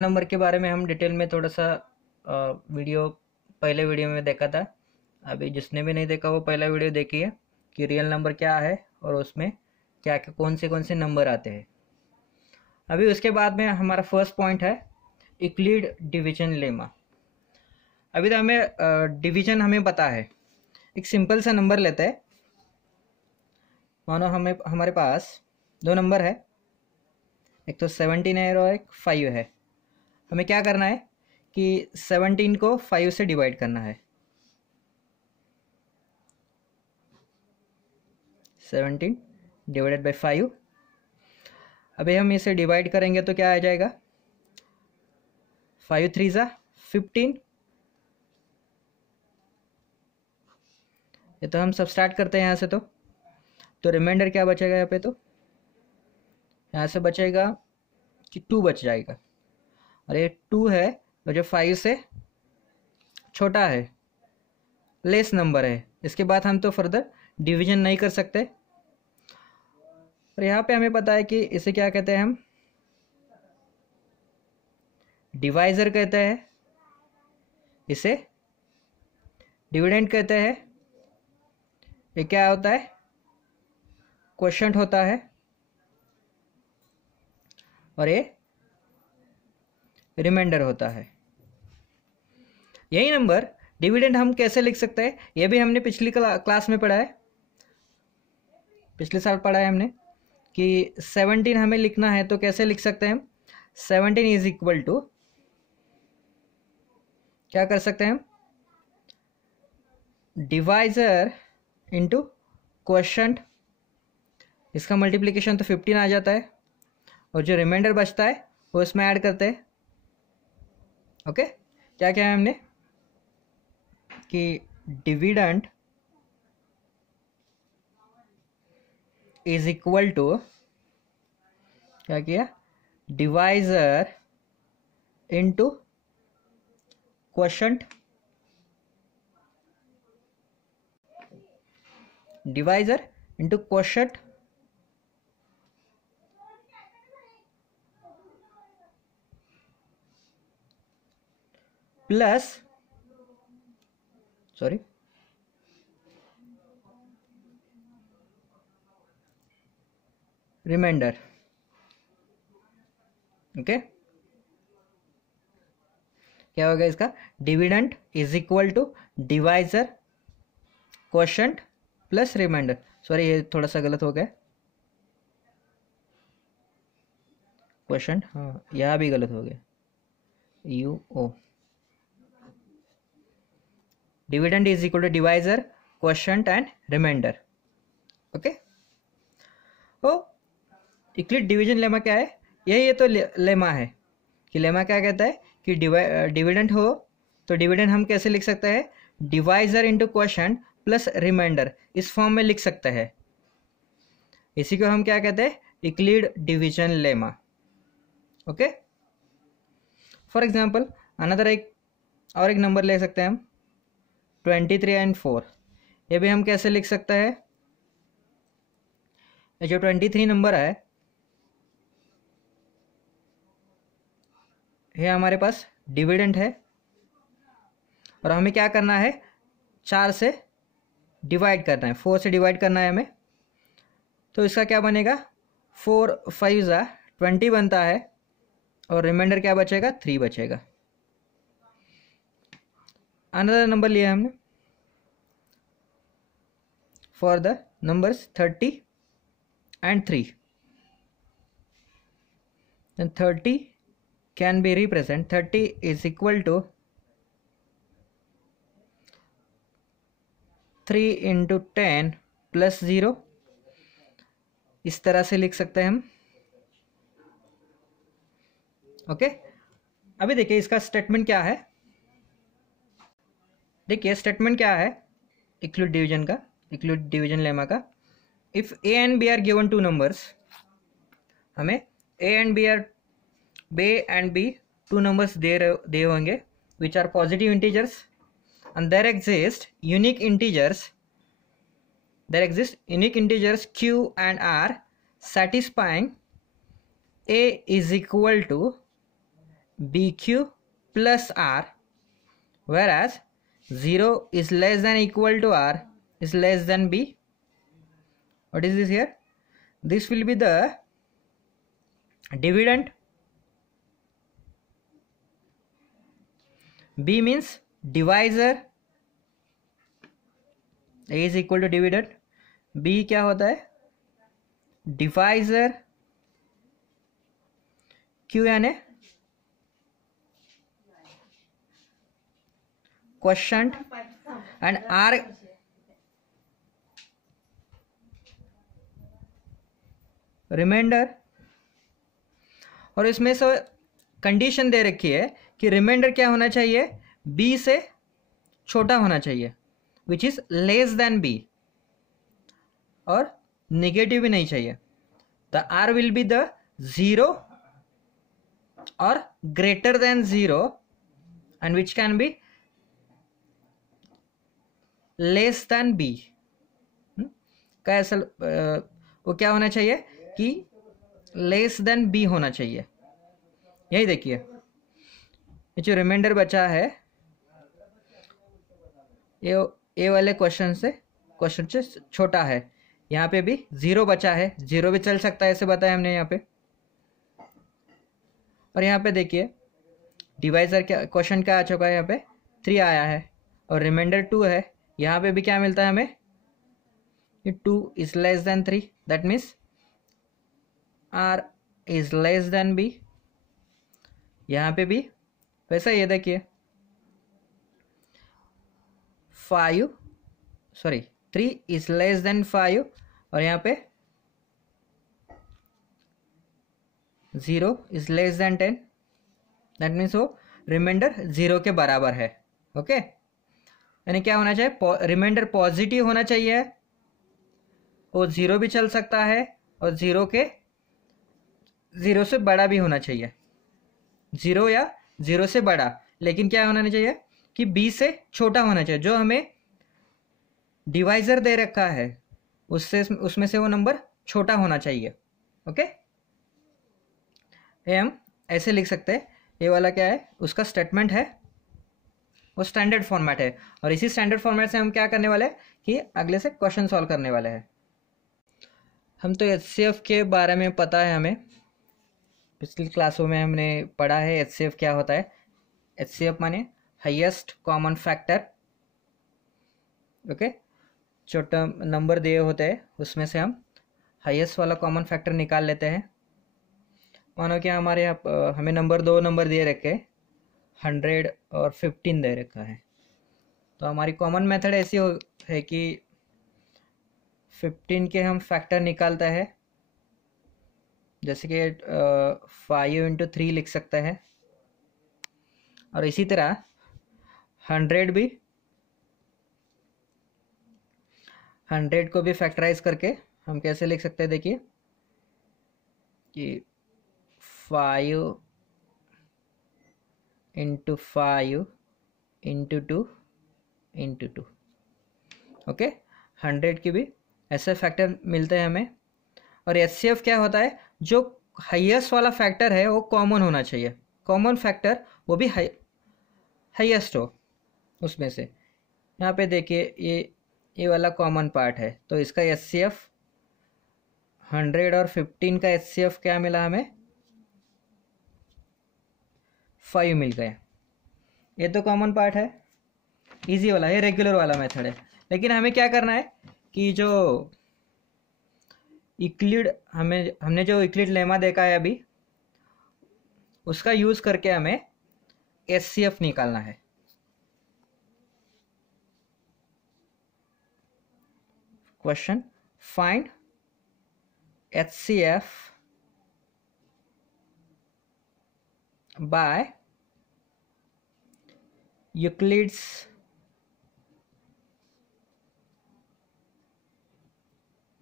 नंबर के बारे में हम डिटेल में थोड़ा सा पहले वीडियो में देखा था। अभी जिसने भी नहीं देखा वो पहला वीडियो देखिए कि रियल नंबर क्या है और उसमें क्या क्या कौन से नंबर आते हैं। अभी उसके बाद में हमारा फर्स्ट पॉइंट है यूक्लिड डिवीजन लेमा। अभी तो हमें डिवीजन हमें पता है। एक सिंपल सा नंबर लेते हैं। मानो हमारे पास दो नंबर है, एक तो 17 है और एक 5 है। हमें क्या करना है कि 17 को 5 से डिवाइड करना है। 17 डिवाइडेड बाई 5। अभी हम इसे डिवाइड करेंगे तो क्या आ जाएगा, 5 3 ज़ा 15। ये तो हम सब स्टार्ट करते हैं यहाँ से। तो रिमाइंडर क्या बचेगा यहाँ पे, तो यहाँ से बचेगा कि 2 बच जाएगा। और ये 2 है तो जो 5 से छोटा है, लेस नंबर है। इसके बाद हम तो फर्दर डिवीजन नहीं कर सकते। और यहाँ पे हमें पता है कि इसे क्या कहते हैं, हम डिवाइजर कहते हैं, इसे डिविडेंड कहते हैं। ये क्या होता है, क्वोशंट होता है। और ये रिमाइंडर होता है। यही नंबर डिविडेंड हम कैसे लिख सकते हैं, ये भी हमने पिछली क्लास में पढ़ा है, पिछले साल पढ़ा है हमने कि 17 हमें लिखना है तो कैसे लिख सकते हैं हम। 17 इज इक्वल टू क्या कर सकते हैं हम, डिवाइजर इंटू क्वोशंट। इसका मल्टीप्लिकेशन तो 15 आ जाता है और जो रिमाइंडर बचता है वो इसमें ऐड करते हैं। ओके, क्या क्या है हमने कि डिविडेंड इज इक्वल टू क्या किया, divisor into quotient. Divisor into quotient plus remainder. Okay, क्या होगा इसका, dividend is equal to divisor quotient plus remainder. Sorry, ये थोड़ा सा गलत हो गया, क्वोशंट, हाँ यहाँ भी गलत हो गया, UO। Dividend is equal to divisor quotient and remainder. Okay, oh Euclid division lemma क्या है, ये तो लेमा है कि लेमा क्या कहता है कि डिविडेंड हो तो डिविडेंड हम कैसे लिख सकते हैं, divisor into quotient plus remainder, इस फॉर्म में लिख सकते हैं। इसी को हम क्या कहते हैं, Euclid division lemma. Okay, for example another एक नंबर ले सकते हैं हम 23 एंड 4। ये भी हम कैसे लिख सकते हैं, जो 23 नंबर है ये हमारे पास डिविडेंड है और हमें क्या करना है, 4 से डिवाइड करना है, 4 से डिवाइड करना है हमें। तो इसका क्या बनेगा, 4 5 ज़ा 20 बनता है और रिमाइंडर क्या बचेगा, 3 बचेगा। अनदर नंबर लिया हमने फॉर द नंबर्स 30 and 3, then 30 can be represented, 30 is equal to 3 into 10 plus 0। इस तरह से लिख सकते हैं हम। ओके, अभी देखिए इसका स्टेटमेंट क्या है। देखिए स्टेटमेंट क्या है यूक्लिड डिवीजन का, यूक्लिड डिवीजन लेमा का। If A and B are given two numbers, हमें A and B two numbers दे होंगे which are positive integers, and there exist unique integers Q and R satisfying A is equal to BQ plus R, whereas 0 is less than equal to R is less than B. What is this here? This will be the dividend. B means divisor, A is equal to dividend. B क्या होता है? Divisor. Q यानी quotient and R reminder. और इसमें से कंडीशन दे रखी है कि रिमाइंडर क्या होना चाहिए? बी से छोटा होना चाहिए, which is less than B, और नेगेटिव भी नहीं चाहिए. The R will be the 0 और greater than 0 and which can be less than B. का ऐसा वो क्या होना चाहिए कि लेस देन बी होना चाहिए. यही देखिए, ये जो रिमाइंडर बचा है ये वाले क्वेश्चन से छोटा है. यहाँ पे भी 0 बचा है, 0 भी चल सकता है, ऐसे बताया हमने यहाँ पे. और यहाँ पे देखिए डिवाइजर क्या क्वेश्चन क्या आ चुका है, यहाँ पे 3 आया है और रिमाइंडर 2 है. यहाँ पे भी क्या मिलता है हमें? 2 is less than 3, that means R is less than B. यहाँ पे भी वैसा ये देखिए 3 is less than 5 और यहाँ पे 0 is less than 10, that means वो रिमाइंडर 0 के बराबर है. ओके, यानी क्या होना चाहिए? रिमाइंडर पॉजिटिव होना चाहिए, वो 0 भी चल सकता है और 0 से बड़ा भी होना चाहिए, 0 या 0 से बड़ा. लेकिन क्या होना चाहिए कि B से छोटा होना चाहिए. जो हमें डिवाइजर दे रखा है उसमें से वो नंबर छोटा होना चाहिए. ओके, ये हम ऐसे लिख सकते हैं. ये वाला क्या है? उसका स्टेटमेंट है, वो स्टैंडर्ड फॉर्मेट है. और इसी स्टैंडर्ड फॉर्मेट से हम क्या करने वाले हैं कि अगले से क्वेश्चन सॉल्व करने वाले हैं. हम तो HCF के बारे में पता है हमें, पिछली क्लासों में हमने पढ़ा है HCF क्या होता है. HCF माने हाईएस्ट कॉमन फैक्टर. ओके, जो नंबर दिए होते हैं उसमें से हम हाईएस्ट वाला कॉमन फैक्टर निकाल लेते हैं. मानो कि हमारे यहाँ हमें दो नंबर दिए रखे, 100 और 15 दे रखा है. तो हमारी कॉमन मेथड ऐसी है कि 15 के हम फैक्टर निकालते हैं, जैसे कि 5 into 3 लिख सकते हैं. और इसी तरह 100 को भी फैक्टराइज करके हम कैसे लिख सकते हैं? देखिए कि 5 into 5 into 2 into 2. ओके, 100 की भी ऐसे फैक्टर मिलते हैं हमें. और HCF क्या होता है? जो हाईएस्ट वाला फैक्टर है वो कॉमन होना चाहिए, कॉमन फैक्टर वो भी हाईएस्ट हो उसमें से. यहाँ पे देखिए ये वाला कॉमन पार्ट है, तो इसका HCF 100 और 15 का HCF क्या मिला हमें? 5 मिल गया. ये तो कॉमन पार्ट है, इजी वाला, ये रेगुलर वाला मेथड है. लेकिन हमें क्या करना है कि जो यूक्लिड हमने जो यूक्लिड लेमा देखा है अभी, उसका यूज करके हमें HCF निकालना है. Question, find HCF by Euclid's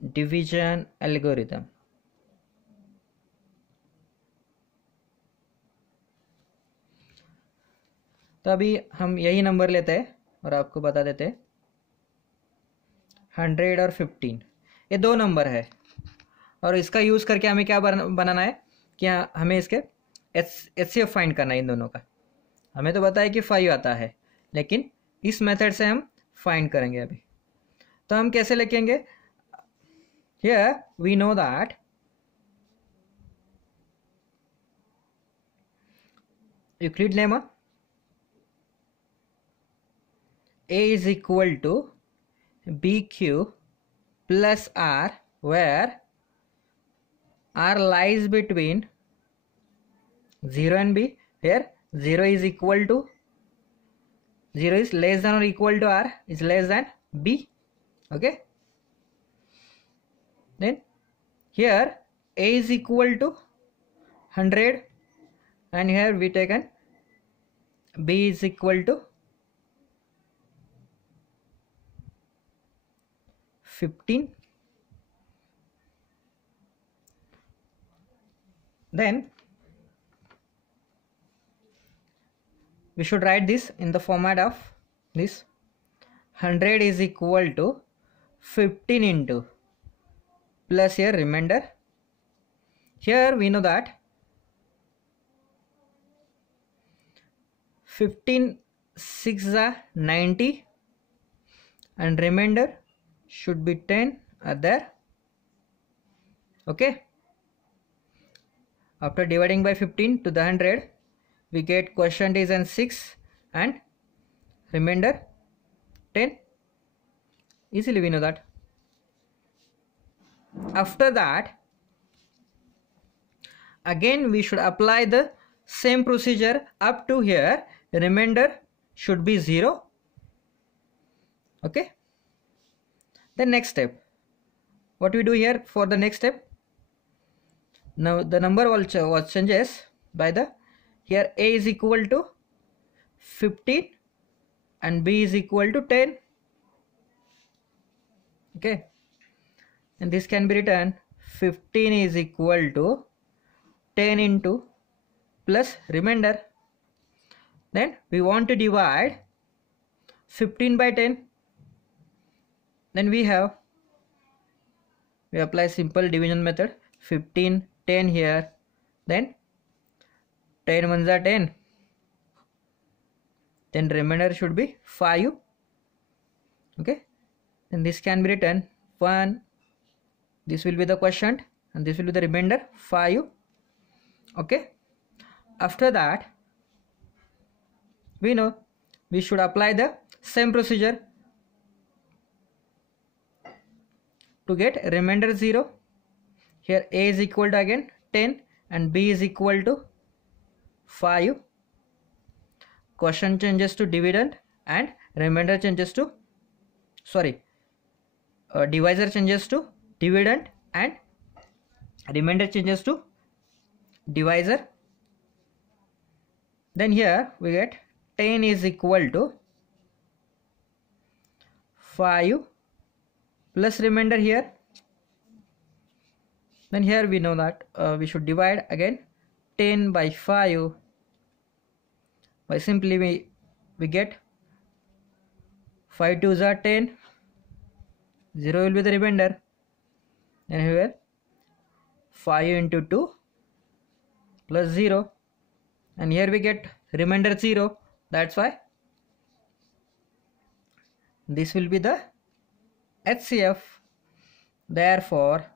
division algorithm. तो अभी हम यही नंबर लेते हैं और आपको बता देते हैं. 100 और 15 ये दो नंबर है, और इसका यूज़ करके हमें क्या बनाना है कि हमें इसके HCF फाइंड करना है इन दोनों का। हमें तो बताया कि 5 आता है, लेकिन इस मेथड से हम फाइंड करेंगे अभी। तो हम कैसे लिखेंगे? Here we know that Euclid lemma A is equal to BQ plus R, where R lies between 0 and B. Here 0 is equal to 0 is less than or equal to R is less than B. Okay. Then here A is equal to 100 and here we taken B is equal to 15. Then we should write this in the format of this 100 is equal to 15 into plus here remainder. Here we know that 15 6 are 90 and remainder should be 10 are there. Okay. After dividing by 15 to the 100, we get quotient is 6 and remainder 10. Easily we know that. After that, again we should apply the same procedure up to here. Remainder should be 0. Okay. The next step, what we do here for the next step? Now the number was changes by the here A is equal to 15 and B is equal to 10. Okay, and this can be written 15 is equal to 10 into plus remainder. Then we want to divide 15 by 10. Then we apply simple division method. 15 10 here, then 10 ones are 10, then remainder should be 5. Okay, and this can be written 1, this will be the quotient and this will be the remainder 5. Okay, after that we know we should apply the same procedure to get remainder 0. Here A is equal to again 10 and B is equal to 5. Quotient changes to dividend and remainder changes to divisor changes to dividend and remainder changes to divisor. Then here we get 10 is equal to 5 plus remainder here. Then here we know that we should divide again 10 by 5 by simply we get 5 2s are 10, 0 will be the remainder, and here 5 into 2 plus 0, and here we get remainder 0. That's why this will be the HCF. Therefore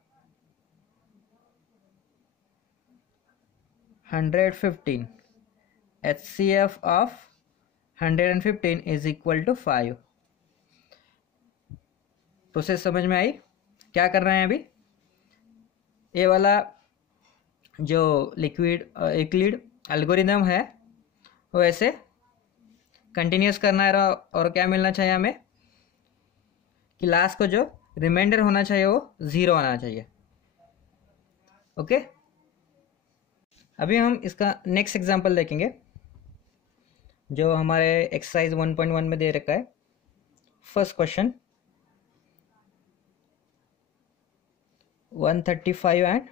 115, HCF of 115 is equal to 5. प्रोसेस समझ में आई? क्या कर रहे हैं अभी? ये वाला जो यूक्लिड एल्गोरिथम है वो ऐसे कंटिन्यूस करना है, और क्या मिलना चाहिए हमें कि लास्ट को जो रिमाइंडर होना चाहिए वो 0 आना चाहिए. ओके, अभी हम इसका नेक्स्ट एग्जांपल देखेंगे जो हमारे एक्सरसाइज 1.1 में दे रखा है. फर्स्ट क्वेश्चन 135 and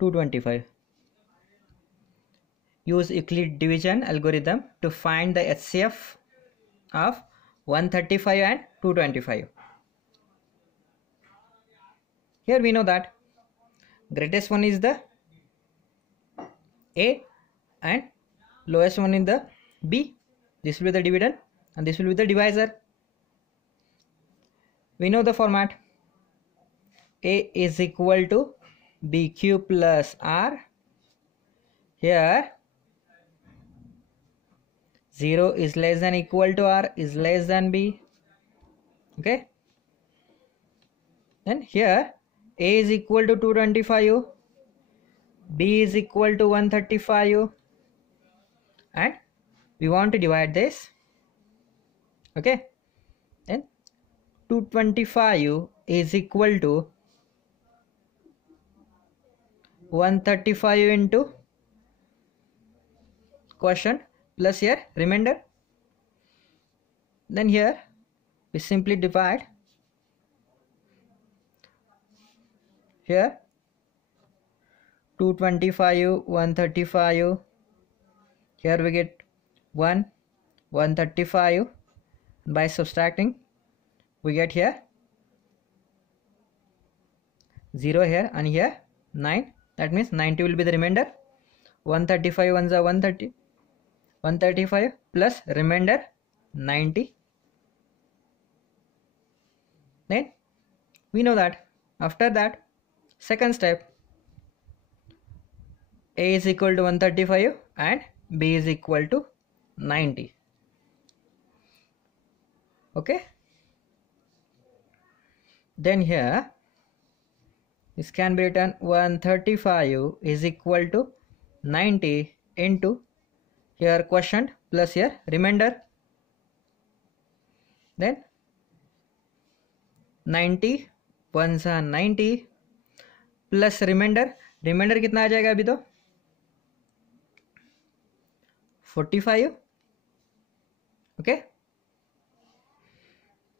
225. Use Euclid division algorithm to find the HCF of 135 and 225. Here we know that greatest one is the A and lowest one in the B. This will be the dividend and this will be the divisor. We know the format. A is equal to BQ plus R. Here 0 is less than equal to R is less than B. Okay. Then here A is equal to 225, B is equal to 135, and we want to divide this. Okay. Then 225 is equal to 135 into quotient plus here remainder. Then here we simply divide. Here 225, 135. Here we get 135. By subtracting we get here 0 here and here 9. That means 90 will be the remainder. 135 ones are 130. 135 plus remainder 90. Then we know that after that, second step, A is equal to 135 and B is equal to 90. Okay. Then here this can be written 135 is equal to 90 into here quotient plus here remainder. Then 90 ones are 90 plus remainder. Reminder कितना आ जाएगा अभी तो 45. Okay.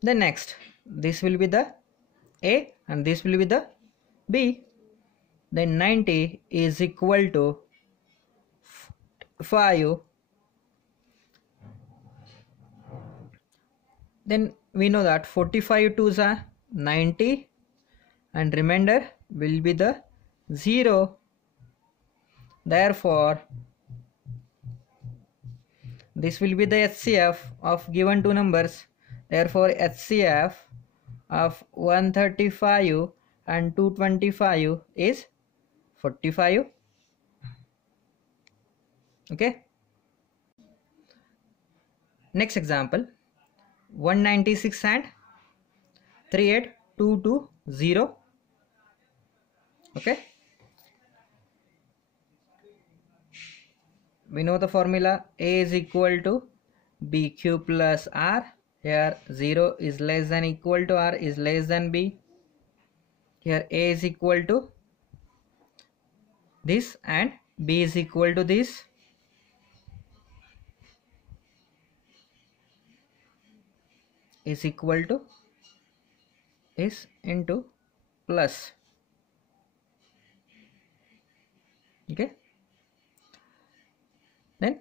Then next this will be the A and this will be the B. Then 90 is equal to 5. Then we know that 45 twos are 90 and remainder will be the 0. Therefore this will be the HCF of given two numbers. Therefore HCF of 135 and 225 is 45. Okay. Next example, 196 and 38220. Okay. We know the formula. A is equal to BQ plus R. Here 0 is less than equal to R is less than B. Here A is equal to this and B is equal to this. Is equal to this into plus. Okay. Then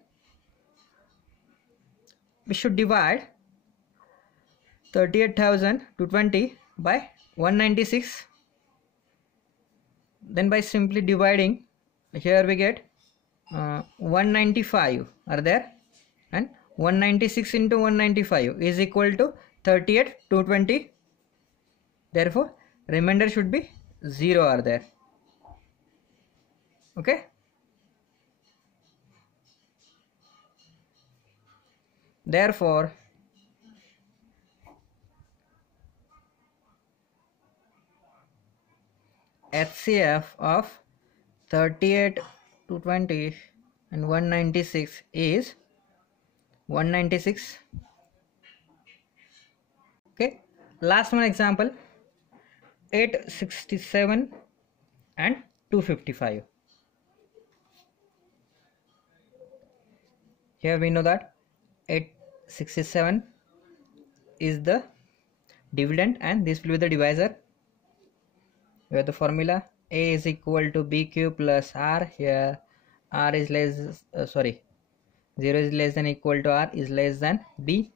we should divide 38,220 by 196. Then by simply dividing, here we get 195 are there, and 196 into 195 is equal to 38,220. Therefore remainder should be 0 are there. Okay. Therefore HCF of 38,220 and 196 is 196. Okay. Last one example, 867 and 255. Here we know that 867 is the dividend and this will be the divisor. We have the formula. A is equal to BQ plus R. Here R is less 0 is less than equal to R is less than B.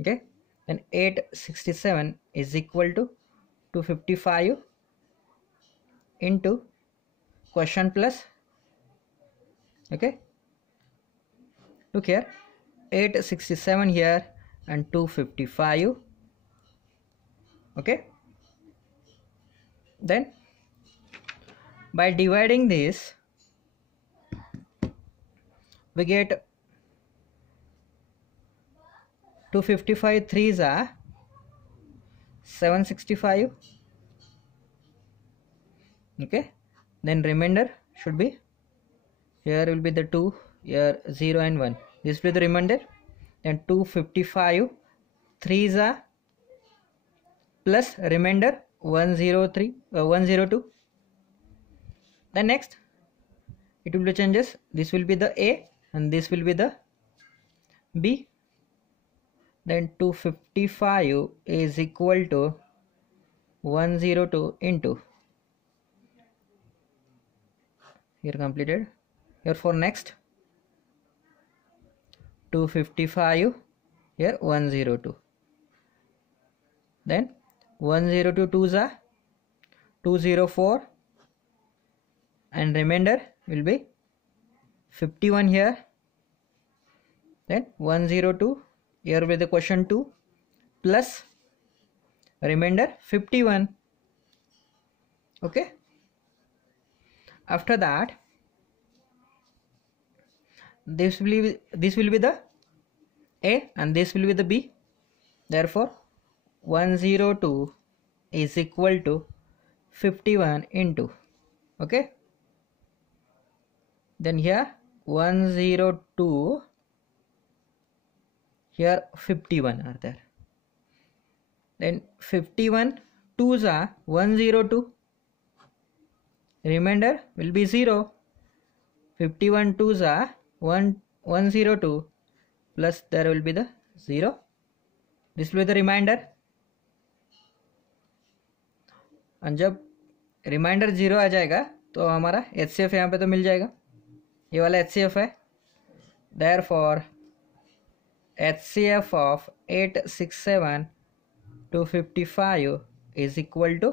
Okay. Then 867 is equal to 255 into quotient plus Okay, look here, 867 here and 255. Okay, then by dividing this we get 255 threes are 765. Okay, then remainder should be, here will be the 2, here 0 and 1, this will be the remainder. Then 255 threes are plus remainder 103 102. Then next it will be changes, this will be the A and this will be the B. Then 255 is equal to 102 into, here completed, here for next 255 here 102. Then 102 2s are 204 and remainder will be 51 here. Then 102 here will be the question 2 plus remainder 51. Okay, after that this will be the A and this will be the B. Therefore 102 is equal to 51 into, okay, then here 102, here 51 are there. Then 51 2s are 102, remainder will be 0. 51 2s are 102 plus there will be the 0, this will be the remainder. और जब रिमाइंडर 0 आ जाएगा तो हमारा HCF यहाँ पे तो मिल जाएगा, ये वाला HCF है. Therefore HCF of 867 255 is equal to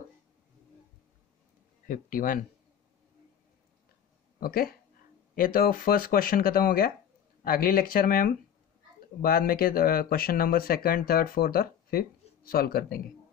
51. ओके, ये तो फर्स्ट क्वेश्चन खत्म हो गया. अगली लेक्चर में हम बाद में के question number 2nd 3rd 4th और 5th सॉल्व कर देंगे.